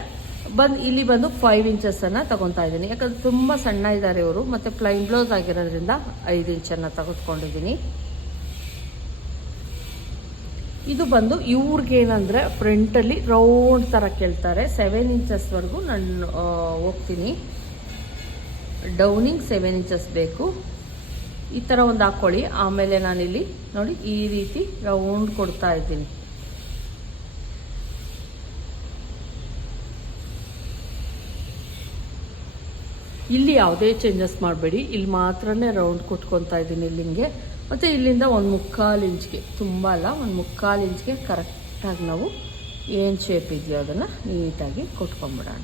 ಬಂದು, ಇಲ್ಲಿ ಬಂದು ಫೈವ್ ಇಂಚಸನ್ನು ತಗೊತಾ ಇದ್ದೀನಿ. ಯಾಕಂದ್ರೆ ತುಂಬ ಸಣ್ಣ ಇದ್ದಾರೆ ಇವರು, ಮತ್ತು ಪ್ಲೈನ್ ಬ್ಲೌಸ್ ಆಗಿರೋದ್ರಿಂದ ಐದು ಇಂಚನ್ನು ತೆಗೆದುಕೊಂಡಿದ್ದೀನಿ. ಇದು ಬಂದು ಇವ್ರಿಗೇನಂದರೆ ಫ್ರಂಟಲ್ಲಿ ರೌಂಡ್ ಥರ ಕೇಳ್ತಾರೆ. ಸೆವೆನ್ ಇಂಚಸ್ವರೆಗೂ ನಾನು ಹೋಗ್ತೀನಿ. ಡೌನಿಂಗ್ ಸೆವೆನ್ ಇಂಚಸ್ ಬೇಕು. ಈ ಥರ ಒಂದು ಹಾಕ್ಕೊಳ್ಳಿ ಆಮೇಲೆ ನಾನಿಲ್ಲಿ ನೋಡಿ ಈ ರೀತಿ ರೌಂಡ್ ಕೊಡ್ತಾ ಇದ್ದೀನಿ. ಇಲ್ಲಿ ಯಾವುದೇ ಚೇಂಜಸ್ ಮಾಡಬೇಡಿ. ಇಲ್ಲಿ ಮಾತ್ರನೇ ರೌಂಡ್ ಕೊಟ್ಕೊತಾ ಇದ್ದೀನಿ ಇಲ್ಲಿಂಗೆ. ಮತ್ತು ಇಲ್ಲಿಂದ ಒಂದು ಮುಕ್ಕಾಲು ಇಂಚ್ಗೆ, ತುಂಬ ಅಲ್ಲ, ಒಂದು ಮುಕ್ಕಾಲು ಇಂಚ್ಗೆ ಕರೆಕ್ಟಾಗಿ ನಾವು ಏನು ಶೇಪ್ ಇದೆಯೋ ಅದನ್ನು ನೀಟಾಗಿ ಕೊಟ್ಕೊಂಬಿಡೋಣ.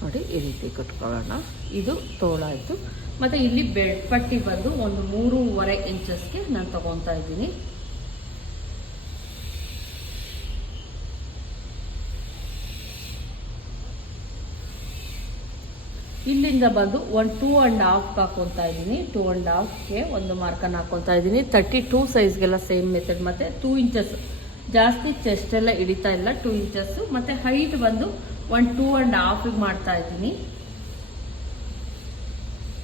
ನೋಡಿ ಈ ರೀತಿ ಕಟ್ಕೊಳ್ಳೋಣ. ಇದು ತೋಳಾಯಿತು. ಮತ್ತು ಇಲ್ಲಿ ಬೆಡ್ ಪಟ್ಟಿ ಬಂದು ಒಂದು ಮೂರುವರೆ ಇಂಚಸ್ಗೆ ನಾನು ತಗೊತಾ ಇದ್ದೀನಿ. ಇಲ್ಲಿಂದ ಬಂದು ಒಂದು ಟೂ ಆ್ಯಂಡ್ ಹಾಫ್ ಹಾಕೊತಾ ಇದ್ದೀನಿ. ಟೂ ಆ್ಯಂಡ್ ಹಾಫ್ಗೆ ಒಂದು ಮಾರ್ಕನ್ನು ಹಾಕೊತಾ ಇದ್ದೀನಿ. ತರ್ಟಿ ಟೂ ಸೈಜ್ಗೆಲ್ಲ ಸೇಮ್ ಮೆಥಡ್ ಮತ್ತು ಟೂ ಇಂಚಸ್ ಜಾಸ್ತಿ ಚೆಸ್ಟ್ ಎಲ್ಲ ಹಿಡಿತಾ ಇಲ್ಲ. ಟೂ ಇಂಚಸ್ಸು ಮತ್ತು ಹೈಟ್ ಬಂದು ಒಂದು ಟೂ ಆ್ಯಂಡ್ ಹಾಫಿಗೆ ಮಾಡ್ತಾ ಇದ್ದೀನಿ.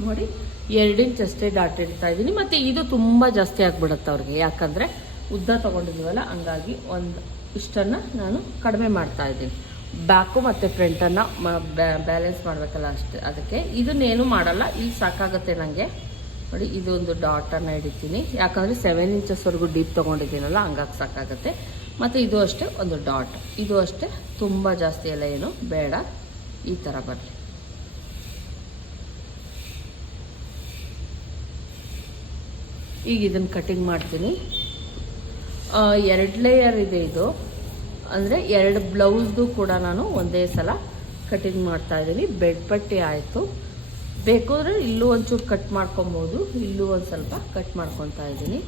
ನೋಡಿ, ಎರಡು ಇಂಚ್ ಅಷ್ಟೇ ಡಾಟ್ ಇಡ್ತಾ ಇದ್ದೀನಿ. ಮತ್ತು ಇದು ತುಂಬ ಜಾಸ್ತಿ ಆಗಿಬಿಡುತ್ತೆ ಅವ್ರಿಗೆ. ಯಾಕಂದರೆ ಉದ್ದ ತೊಗೊಂಡಿದ್ದೀವಲ್ಲ, ಹಂಗಾಗಿ ಒಂದು ಇಷ್ಟನ್ನು ನಾನು ಕಡಿಮೆ ಮಾಡ್ತಾ ಇದ್ದೀನಿ. ಬ್ಯಾಕು ಮತ್ತು ಫ್ರಂಟನ್ನು ಬ್ಯಾಲೆನ್ಸ್ ಮಾಡಬೇಕಲ್ಲ ಅಷ್ಟೇ. ಅದಕ್ಕೆ ಇದನ್ನೇನು ಮಾಡಲ್ಲ. ಇಲ್ಲಿ ಸಾಕಾಗುತ್ತೆ ನನಗೆ ನೋಡಿ, ಇದೊಂದು ಡಾಟನ್ನು ಹಿಡಿತೀನಿ. ಯಾಕಂದರೆ ಸೆವೆನ್ ಇಂಚಸ್ವರೆಗೂ ಡೀಪ್ ತೊಗೊಂಡಿದ್ದೀನಲ್ಲ, ಹಂಗಾಗಿ ಸಾಕಾಗುತ್ತೆ. ಮತ್ತು ಇದು ಅಷ್ಟೇ ಒಂದು ಡಾಟ್. ಇದು ಅಷ್ಟೇ ತುಂಬ ಜಾಸ್ತಿ ಎಲ್ಲ ಏನು ಬೇಡ. ಈ ಥರ ಬರಲಿ. ಈಗ ಇದನ್ನು ಕಟಿಂಗ್ ಮಾಡ್ತೀನಿ. ಎರಡು ಲೇಯರ್ ಇದೆ ಇದು. ಅಂದರೆ ಎರಡು ಬ್ಲೌಸ್ದು ಕೂಡ ನಾನು ಒಂದೇ ಸಲ ಕಟಿಂಗ್ ಮಾಡ್ತಾ ಇದ್ದೀನಿ. ಬೆಡ್ ಪಟ್ಟಿ ಆಯಿತು. ಬೇಕಾದ್ರೆ ಇಲ್ಲೂ ಒಂಚೂರು ಕಟ್ ಮಾಡ್ಕೊಬೋದು. ಇಲ್ಲೂ ಒಂದು ಸ್ವಲ್ಪ ಕಟ್ ಮಾಡ್ಕೊತಾ ಇದ್ದೀನಿ.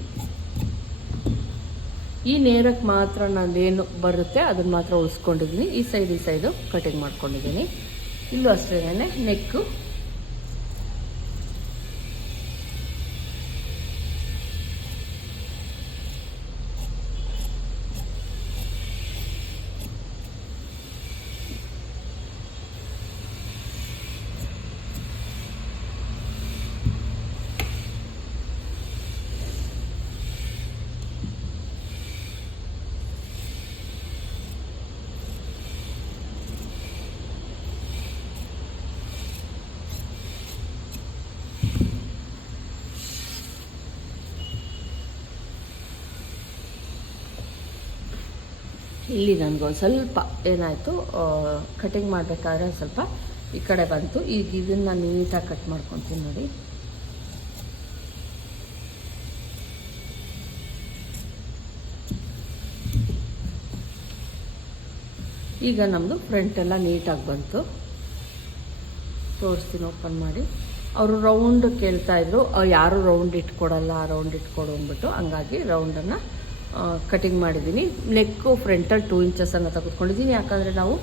ಈ ನೇರಕ್ಕೆ ಮಾತ್ರ ನಾನೇನು ಬರುತ್ತೆ, ಅದನ್ನು ಮಾತ್ರ ಉಳಿಸ್ಕೊಂಡಿದ್ದೀನಿ ಈ ಸೈಡ್ ಈ ಸೈಡು ಕಟಿಂಗ್ ಮಾಡ್ಕೊಂಡಿದ್ದೀನಿ ಇಲ್ಲೂ ಅಷ್ಟೇ ನೆಕ್ಕು ಇಲ್ಲಿ ನನಗೊಂದು ಸ್ವಲ್ಪ ಏನಾಯಿತು ಕಟಿಂಗ್ ಮಾಡಬೇಕಾದ್ರೆ ಸ್ವಲ್ಪ ಈ ಕಡೆ ಬಂತು. ಈಗ ಇದನ್ನು ನೀಟಾಗಿ ಕಟ್ ಮಾಡ್ಕೊತೀನಿ ನೋಡಿ. ಈಗ ನಮ್ಮದು ಫ್ರಂಟ್ ಎಲ್ಲ ನೀಟಾಗಿ ಬಂತು. ತೋರಿಸ್ತೀನಿ ಓಪನ್ ಮಾಡಿ. ಅವರು ರೌಂಡ್ ಕೇಳ್ತಾಯಿದ್ರು ಯಾರು ರೌಂಡ್ ಇಟ್ಕೊಡಲ್ಲ ರೌಂಡ್ ಇಟ್ಕೊಡು ಅಂದ್ಬಿಟ್ಟು ಹಂಗಾಗಿ ರೌಂಡನ್ನು ಕಟಿಂಗ್ ಮಾಡಿದ್ದೀನಿ. ನೆಕ್ಕು ಫ್ರಂಟಲ್ಲಿ ಟೂ ಇಂಚಸನ್ನು ತೆಗೆದುಕೊಂಡಿದ್ದೀನಿ. ಯಾಕಂದರೆ ನಾವು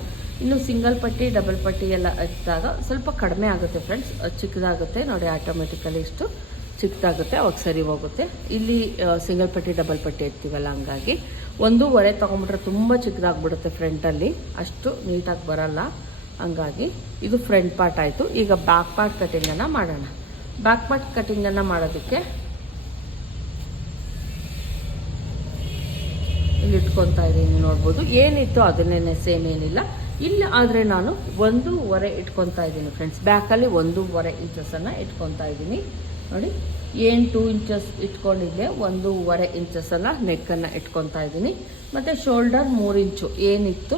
ಇನ್ನು ಸಿಂಗಲ್ ಪಟ್ಟಿ ಡಬಲ್ ಪಟ್ಟಿ ಎಲ್ಲ ಇದ್ದಾಗ ಸ್ವಲ್ಪ ಕಡಿಮೆ ಆಗುತ್ತೆ ಫ್ರೆಂಡ್ಸ್ ಚಿಕ್ಕದಾಗುತ್ತೆ. ನೋಡಿ ಆಟೋಮೆಟಿಕಲಿ ಇಷ್ಟು ಚಿಕ್ಕದಾಗುತ್ತೆ. ಅವಾಗ ಸರಿ ಹೋಗುತ್ತೆ. ಇಲ್ಲಿ ಸಿಂಗಲ್ ಪಟ್ಟಿ ಡಬಲ್ ಪಟ್ಟಿ ಇರ್ತೀವಲ್ಲ, ಹಂಗಾಗಿ ಒಂದೂವರೆ ತೊಗೊಂಬಿಟ್ರೆ ತುಂಬ ಚಿಕ್ಕದಾಗ್ಬಿಡುತ್ತೆ ಫ್ರಂಟಲ್ಲಿ ಅಷ್ಟು ನೀಟಾಗಿ ಬರಲ್ಲ. ಹಂಗಾಗಿ ಇದು ಫ್ರಂಟ್ ಪಾರ್ಟ್ ಆಯಿತು. ಈಗ ಬ್ಯಾಕ್ ಪಾರ್ಟ್ ಕಟಿಂಗನ್ನು ಮಾಡೋಣ. ಬ್ಯಾಕ್ ಪಾರ್ಟ್ ಕಟಿಂಗನ್ನು ಮಾಡೋದಕ್ಕೆ ಇಲ್ಲಿ ಇಟ್ಕೊತಾ ಇದ್ದೀನಿ ನೋಡ್ಬೋದು. ಏನಿತ್ತು ಅದನ್ನೇ ಸೇಮ್ ಏನಿಲ್ಲ. ಇಲ್ಲಿ ಆದರೆ ನಾನು ಒಂದೂವರೆ ಇಟ್ಕೊತಾ ಇದ್ದೀನಿ ಫ್ರೆಂಡ್ಸ್ ಬ್ಯಾಕಲ್ಲಿ ಒಂದೂವರೆ ಇಂಚಸನ್ನು ಇಟ್ಕೊತಾ ಇದ್ದೀನಿ. ನೋಡಿ, ಏನು ಟೂ ಇಂಚಸ್ ಇಟ್ಕೊಂಡಿದ್ದೆ ಒಂದೂವರೆ ಇಂಚಸನ್ನು ನೆಕ್ಕನ್ನು ಇಟ್ಕೊತಾ ಇದ್ದೀನಿ. ಮತ್ತು ಶೋಲ್ಡರ್ ಮೂರು ಇಂಚು ಏನಿತ್ತು?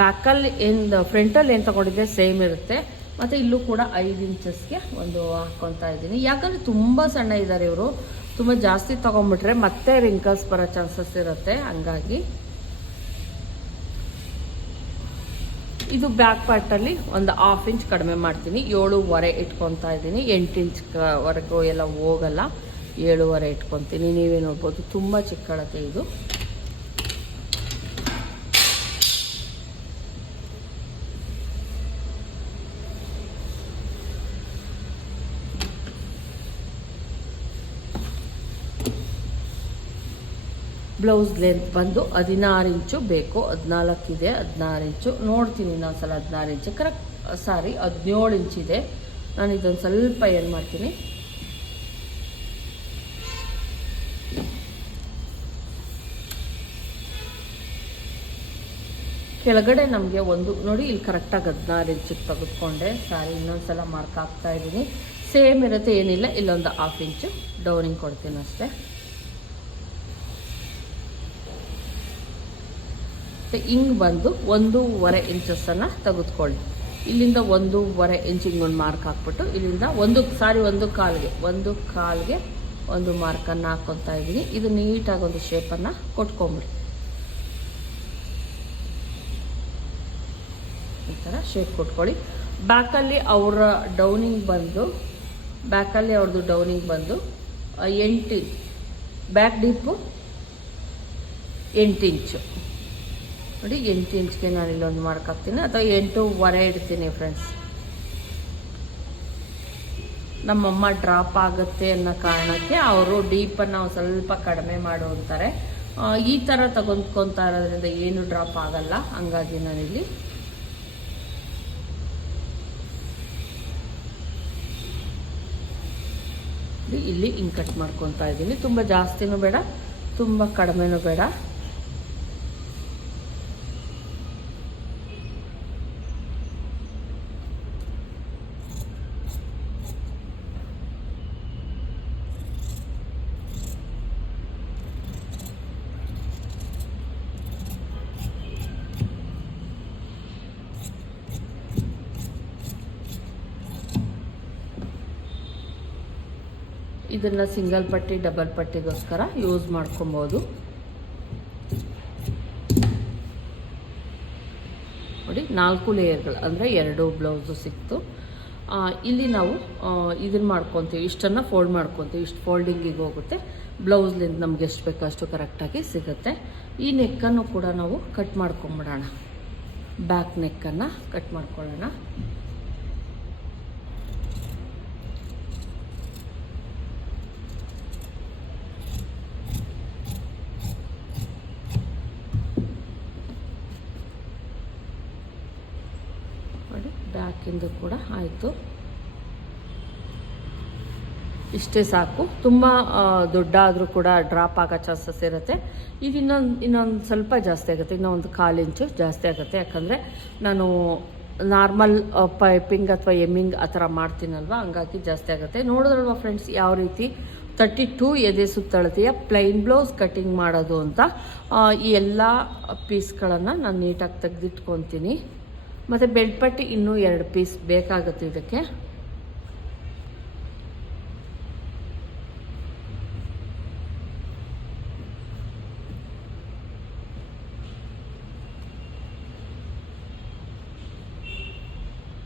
ಬ್ಯಾಕಲ್ಲಿ ಏನು ಫ್ರಂಟಲ್ಲಿ ಏನು ತೊಗೊಂಡಿದ್ದೆ ಸೇಮ್ ಇರುತ್ತೆ. ಮತ್ತು ಇಲ್ಲೂ ಕೂಡ ಐದು ಇಂಚಸ್ಗೆ ಒಂದು ಹಾಕ್ಕೊತಾ ಇದ್ದೀನಿ. ಯಾಕಂದರೆ ತುಂಬ ಸಣ್ಣ ಇದ್ದಾರೆ ಇವರು. ತುಂಬ ಜಾಸ್ತಿ ತೊಗೊಂಬಿಟ್ರೆ ಮತ್ತೆ ರಿಂಕಲ್ಸ್ ಬರೋ ಚಾನ್ಸಸ್ ಇರುತ್ತೆ, ಹಂಗಾಗಿ. ಇದು ಬ್ಯಾಕ್ ಪಾರ್ಟಲ್ಲಿ ಒಂದು ಹಾಫ್ ಇಂಚ್ ಕಡಿಮೆ ಮಾಡ್ತೀನಿ. ಏಳುವರೆ ಇಟ್ಕೊತಾ ಇದ್ದೀನಿ. ಎಂಟು ಇಂಚ್ ವರೆಗೂ ಎಲ್ಲ ಹೋಗಲ್ಲ. ಏಳುವರೆ ಇಟ್ಕೊತೀನಿ. ನೀವೇ ನೋಡ್ಬೋದು. ತುಂಬ ಚಿಕ್ಕಳತೆ ಇದು. ಬ್ಲೌಸ್ ಲೆಂತ್ ಬಂದು ಹದಿನಾರು ಇಂಚು ಬೇಕು ಹದಿನಾಲ್ಕಿದೆ ಹದಿನಾರು ಇಂಚು. ನೋಡ್ತೀನಿ ಇನ್ನೊಂದ್ಸಲ ಹದಿನಾರು ಇಂಚು. ಕರೆಕ್ಟ್ ಸಾರಿ ಹದಿನೇಳು ಇದೆ. ನಾನು ಇದೊಂದು ಸ್ವಲ್ಪ ಏನು ಮಾಡ್ತೀನಿ? ಕೆಳಗಡೆ ನಮಗೆ ಒಂದು, ನೋಡಿ ಇಲ್ಲಿ ಕರೆಕ್ಟಾಗಿ ಹದಿನಾರು ಇಂಚಿಗೆ ತೆಗೆದುಕೊಂಡೆ. ಸಾರಿ ಇನ್ನೊಂದ್ಸಲ ಮಾರ್ಕ್ ಹಾಕ್ತಾ ಇದ್ದೀನಿ. ಸೇಮ್ ಇರುತ್ತೆ, ಏನಿಲ್ಲ. ಇಲ್ಲೊಂದು ಹಾಫ್ ಇಂಚು. ಡೌನಿಂಗ್ ಕೊಡ್ತೀನಿ ಅಷ್ಟೇ. ಮತ್ತು ಹಿಂಗೆ ಬಂದು ಒಂದೂವರೆ ಇಂಚಸ್ಸನ್ನು ತೆಗೆದುಕೊಳ್ಳಿ. ಇಲ್ಲಿಂದ ಒಂದೂವರೆ ಇಂಚಿಗೆ ಒಂದು ಮಾರ್ಕ್ ಹಾಕ್ಬಿಟ್ಟು ಇಲ್ಲಿಂದ ಒಂದು ಸಾರಿ ಒಂದು ಕಾಲ್ಗೆ ಒಂದು ಕಾಲ್ಗೆ ಒಂದು ಮಾರ್ಕನ್ನು ಹಾಕ್ಕೊತಾ ಇದ್ದೀನಿ. ಇದು ನೀಟಾಗಿ ಒಂದು ಶೇಪನ್ನು ಕೊಟ್ಕೊಂಬಿಡಿ. ಈ ಥರ ಶೇಪ್ ಕೊಟ್ಕೊಳ್ಳಿ. ಬ್ಯಾಕಲ್ಲಿ ಅವರ ಡೌನಿಂಗ್ ಬಂದು, ಬ್ಯಾಕಲ್ಲಿ ಅವ್ರದ್ದು ಡೌನಿಂಗ್ ಬಂದು ಎಂಟು ಬ್ಯಾಕ್ ಡೀಪು ಎಂಟು ಇಂಚು ನೋಡಿ, ಎಂಟು ಇಂಚ್ಗೆ ನಾನು ಇಲ್ಲೊಂದು ಮಾಡ್ಕಾಕ್ತೀನಿ ಅಥವಾ ಎಂಟೂವರೆ ಇಡ್ತೀನಿ ಫ್ರೆಂಡ್ಸ್ ನಮ್ಮಮ್ಮ ಡ್ರಾಪ್ ಆಗುತ್ತೆ ಅನ್ನೋ ಕಾರಣಕ್ಕೆ ಅವರು ಡೀಪನ್ನು ಸ್ವಲ್ಪ ಕಡಿಮೆ ಮಾಡು ಅಂತಾರೆ. ಈ ಥರ ತಗೊಂಡ್ಕೊತಾ ಇರೋದ್ರಿಂದ ಏನು ಡ್ರಾಪ್ ಆಗಲ್ಲ. ಹಂಗಾಗಿ ನಾನಿಲ್ಲಿ ಇಲ್ಲಿ- ಹಿಂಗೆ ಕಟ್ ಮಾಡ್ಕೊತಾ ಇದ್ದೀನಿ. ತುಂಬ ಜಾಸ್ತಿನೂ ಬೇಡ, ತುಂಬ ಕಡಿಮೆನೂ ಬೇಡ. ಇದನ್ನು ಸಿಂಗಲ್ ಪಟ್ಟಿ, ಡಬಲ್ ಪಟ್ಟಿಗೋಸ್ಕರ ಯೂಸ್ ಮಾಡ್ಕೊಬೋದು. ನೋಡಿ, ನಾಲ್ಕು ಲೇಯರ್ಗಳು, ಅಂದರೆ ಎರಡು ಬ್ಲೌಸು ಸಿಕ್ತು. ಇಲ್ಲಿ ನಾವು ಇದನ್ನು ಮಾಡ್ಕೊತೀವಿ, ಇಷ್ಟನ್ನು ಫೋಲ್ಡ್ ಮಾಡ್ಕೊತೀವಿ, ಇಷ್ಟು ಫೋಲ್ಡಿಂಗಿಗೆ ಹೋಗುತ್ತೆ. ಬ್ಲೌಸ್ಲಿಂದ ನಮ್ಗೆ ಎಷ್ಟು ಬೇಕೋ ಅಷ್ಟು ಕರೆಕ್ಟಾಗಿ ಸಿಗುತ್ತೆ. ಈ ನೆಕ್ಕನ್ನು ಕೂಡ ನಾವು ಕಟ್ ಮಾಡ್ಕೊಂಬಿಡೋಣ. ಬ್ಯಾಕ್ ನೆಕ್ಕನ್ನು ಕಟ್ ಮಾಡ್ಕೊಳ್ಳೋಣ ನೋಡಿ ಬ್ಯಾಕಿಂದು ಕೂಡ ಆಯಿತು. ಇಷ್ಟೇ ಸಾಕು. ತುಂಬ ದೊಡ್ಡ ಆದರೂ ಕೂಡ ಡ್ರಾಪ್ ಆಗೋ ಚಾನ್ಸಸ್ ಇರುತ್ತೆ. ಇದು ಇನ್ನೊಂದು ಇನ್ನೊಂದು ಸ್ವಲ್ಪ ಜಾಸ್ತಿ ಆಗುತ್ತೆ. ಇನ್ನೊಂದು ಕಾಲು ಇಂಚು ಜಾಸ್ತಿ ಆಗುತ್ತೆ. ಯಾಕಂದರೆ ನಾನು ನಾರ್ಮಲ್ ಪೈಪಿಂಗ್ ಅಥವಾ ಎಮ್ಮಿಂಗ್ ಆ ಥರ ಮಾಡ್ತೀನಲ್ವ? ಹಂಗಾಗಿ ಜಾಸ್ತಿ ಆಗುತ್ತೆ. ನೋಡಿದ್ರಲ್ವ ಫ್ರೆಂಡ್ಸ್ ಯಾವ ರೀತಿ? ತರ್ಟಿ ಟೂ ಎದೆ ಸುತ್ತಳತೆಯ ಪ್ಲೈನ್ ಬ್ಲೌಸ್ ಕಟಿಂಗ್ ಮಾಡೋದು ಅಂತ ಈ ಎಲ್ಲ ಪೀಸ್ಗಳನ್ನು ನಾನು ನೀಟಾಗಿ ತೆಗೆದಿಟ್ಕೊತೀನಿ. ಮತ್ತು ಬೆಲ್ಟ್ ಪಟ್ಟಿ ಇನ್ನೂ ಎರಡು ಪೀಸ್ ಬೇಕಾಗುತ್ತೆ ಇದಕ್ಕೆ.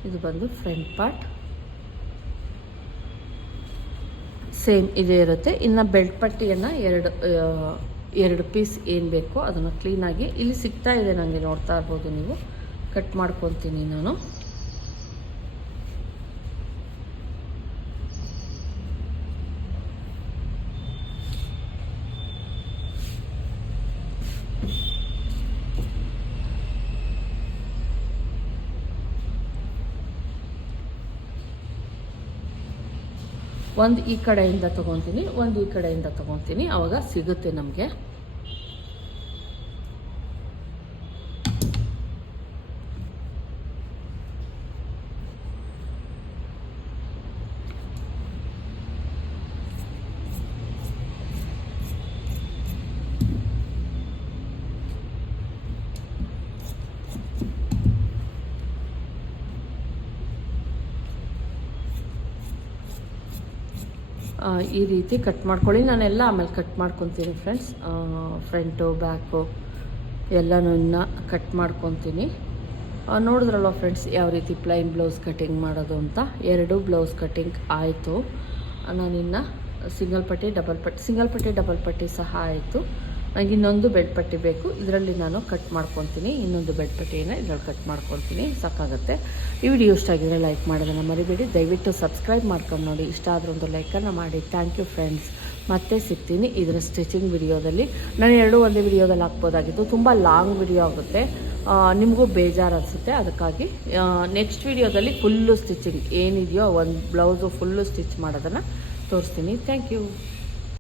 ಇದು ಬಂದು ಫ್ರಂಟ್ ಪಾರ್ಟ್ ಸೇಮ್ ಇದೇ ಇರುತ್ತೆ. ಇನ್ನು ಬೆಲ್ಟ್ ಪಟ್ಟಿಯನ್ನು ಎರಡು ಎರಡು ಪೀಸ್ ಏನು ಬೇಕೋ ಅದನ್ನು ಕ್ಲೀನಾಗಿ ಇಲ್ಲಿ ಸಿಗ್ತಾ ಇದೆ ನನಗೆ ನೋಡ್ತಾ ಇರ್ಬೋದು ನೀವು. ಕಟ್ ಮಾಡ್ಕೊತೀನಿ ನಾನು. ಒಂದು ಈ ಕಡೆಯಿಂದ ತಗೊತೀನಿ ಒಂದು ಈ ಕಡೆಯಿಂದ ತಗೊತೀನಿ ಆವಾಗ ಸಿಗುತ್ತೆ ನಮಗೆ ಆ, ಈ ರೀತಿ ಕಟ್ ಮಾಡ್ಕೊಳ್ಳಿ. ನಾನೆಲ್ಲ ಆಮೇಲೆ ಕಟ್ ಮಾಡ್ಕೊತೀನಿ ಫ್ರೆಂಡ್ಸ್ ಫ್ರಂಟು ಬ್ಯಾಕು ಎಲ್ಲನೂ ಕಟ್ ಮಾಡ್ಕೊತೀನಿ. ನೋಡಿದ್ರಲ್ವ ಫ್ರೆಂಡ್ಸ್ ಯಾವ ರೀತಿ ಪ್ಲೈನ್ ಬ್ಲೌಸ್ ಕಟಿಂಗ್ ಮಾಡೋದು ಅಂತ? ಎರಡು ಬ್ಲೌಸ್ ಕಟಿಂಗ್ ಆಯಿತು. ನಾನಿನ್ನು ಸಿಂಗಲ್ ಪಟ್ಟಿ ಡಬಲ್ ಪಟ್ಟಿ ಸಿಂಗಲ್ ಪಟ್ಟಿ ಡಬಲ್ ಪಟ್ಟಿ ಸಹ ಆಯಿತು. ನನಗೆ ಇನ್ನೊಂದು ಬೆಡ್ ಪಟ್ಟಿ ಬೇಕು. ಇದರಲ್ಲಿ ನಾನು ಕಟ್ ಮಾಡ್ಕೊತೀನಿ. ಇನ್ನೊಂದು ಬೆಡ್ ಪಟ್ಟಿಯನ್ನು ಇದರಲ್ಲಿ ಕಟ್ ಮಾಡ್ಕೊತೀನಿ. ಸಾಕಾಗುತ್ತೆ. ಈ ವಿಡಿಯೋ ಇಷ್ಟ ಆಗಿದ್ರೆ ಲೈಕ್ ಮಾಡೋದನ್ನು ಮರಿಬೇಡಿ. ದಯವಿಟ್ಟು ಸಬ್ಸ್ಕ್ರೈಬ್ ಮಾಡ್ಕೊಂಡು ನೋಡಿ. ಇಷ್ಟ ಆದ್ರೆ ಒಂದು ಲೈಕನ್ನು ಮಾಡಿ. ಥ್ಯಾಂಕ್ ಯು ಫ್ರೆಂಡ್ಸ್ ಮತ್ತೆ ಸಿಗ್ತೀನಿ ಇದರ ಸ್ಟಿಚಿಂಗ್ ವಿಡಿಯೋದಲ್ಲಿ ನಾನು ಎರಡು ಒಂದೇ ವಿಡಿಯೋದಲ್ಲಿ ಹಾಕ್ಬೋದಾಗಿತ್ತು. ತುಂಬ ಲಾಂಗ್ ವಿಡಿಯೋ ಆಗುತ್ತೆ. ನಿಮಗೂ ಬೇಜಾರು ಅನಿಸುತ್ತೆ. ಅದಕ್ಕಾಗಿ ನೆಕ್ಸ್ಟ್ ವಿಡಿಯೋದಲ್ಲಿ ಫುಲ್ಲು ಸ್ಟಿಚಿಂಗ್ ಏನಿದೆಯೋ, ಒಂದು ಬ್ಲೌಸು ಫುಲ್ಲು ಸ್ಟಿಚ್ ಮಾಡೋದನ್ನು ತೋರಿಸ್ತೀನಿ. Thank you